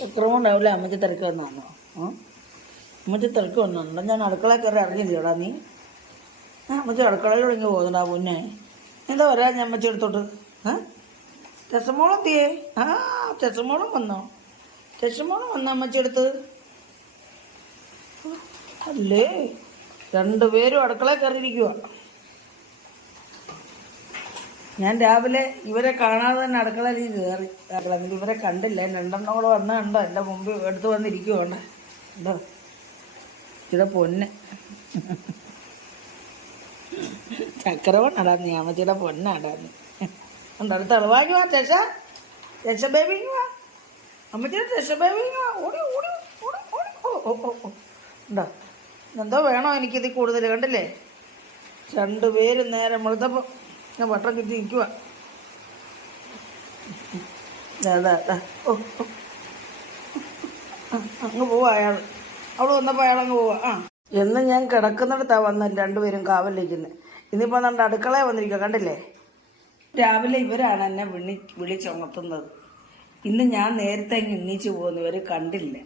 ചക്രമുണ്ടാവില്ല. അമ്മച്ചി തിരക്ക് വന്നാണോ? അമ്മച്ചി തിരക്ക് വന്നുണ്ടോ? ഞാൻ അടുക്കളയിൽ കയറി അറിഞ്ഞില്ലടാ നീ. അമ്മച്ചി അടുക്കളയിൽ ഒഴിഞ്ഞ് പോകുന്നുണ്ടാ മുന്നേ. എന്താ വരാ ഞാൻ അമ്മച്ചി എടുത്തോട്ട്? ചെസമോളെത്തിയേ? ചെസമോളും വന്നോ? ചെസമോളും വന്നോ അമ്മച്ചി എടുത്ത്? അല്ലേ, രണ്ടുപേരും അടുക്കളയിൽ കയറിയിരിക്കുക. ഞാൻ രാവിലെ ഇവരെ കാണാതെ തന്നെ അടുക്കളയിൽ കയറി. അടുക്കളയിൽ ഇവരെ കണ്ടില്ല. രണ്ടെണ്ണം കൂടെ വന്ന കണ്ടോ എൻ്റെ മുമ്പിൽ എടുത്ത് വന്നിരിക്കുവാണ്. ഉണ്ടോ ഇവിടെ പൊന്ന് ചക്കരവണ്ണടാ നീ. അമ്മച്ചിയുടെ പൊന്നാടാ നീ. ഉണ്ടോ അടുത്ത വാങ്ങി വാ. ചെശ ബേബി വാ. അമ്മച്ചിയുടെ ചെശ ബേബി വാ. ഓടി ഓടി ഓടി ഓടി. ഉണ്ടോ എന്തോ വേണോ എനിക്കിത് കൂടുതൽ? കണ്ടില്ലേ, രണ്ടുപേരും നേരെ വെളുത്തപ്പം ഞാൻ വട്ടം ചുറ്റി നിൽക്കുക. അങ്ങ് പോവാ അയാൾ. അവൾ വന്നപ്പോൾ അയാളങ്ങ് പോവാ. എന്ന് ഞാൻ കിടക്കുന്നിടത്താണ് വന്ന് രണ്ടുപേരും കാവലിരിക്കുന്നത്. ഇന്നിപ്പോൾ നമ്മുടെ അടുക്കളയിൽ വന്നിരിക്കുക. കണ്ടില്ലേ, രാവിലെ ഇവരാണ് എന്നെ വിളിച്ചുണർത്തുന്നത്. ഇന്ന് ഞാൻ നേരത്തെ അങ്ങ് എണ്ണീച്ച് പോകുന്നു. ഇവർ കണ്ടില്ല.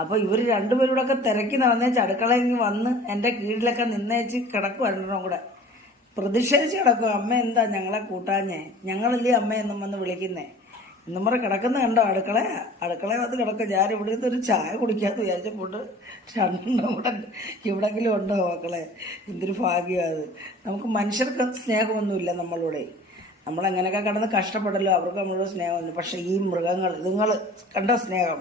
അപ്പോൾ ഇവർ രണ്ടുപേരോടൊക്കെ തിരക്കി നടന്നേച്ച് അടുക്കളയിൽ വന്ന് എൻ്റെ കീഴിലൊക്കെ നിന്നേച്ച് കിടക്കും. രണ്ടെണ്ണം കൂടെ പ്രതിഷേധിച്ച് കിടക്കും. അമ്മ എന്താ ഞങ്ങളെ കൂട്ടാഞ്ഞേ? ഞങ്ങളല്ലേ അമ്മയെന്നും വന്ന് വിളിക്കുന്നേ. എന്നും പറഞ്ഞ് കിടക്കുന്ന കണ്ടോ അടുക്കളയിൽ വന്ന് കിടക്കും. ഞാൻ ഇവിടുത്തെ ഒരു ചായ കുടിക്കാമെന്ന് വിചാരിച്ചപ്പോൾ രണ്ടെണ്ണം കൂടെ എവിടെങ്കിലും ഉണ്ടോ മക്കളെ? എന്തൊരു ഭാഗ്യം അത്. നമുക്ക് മനുഷ്യർക്ക് സ്നേഹമൊന്നുമില്ല നമ്മളോടെ. നമ്മളെങ്ങനെയൊക്കെ കിടന്ന് കഷ്ടപ്പെടല്ലോ, അവർക്ക് നമ്മളോട് സ്നേഹമൊന്നും. പക്ഷേ ഈ മൃഗങ്ങൾ, ഇതുങ്ങൾ കണ്ടോ സ്നേഹം?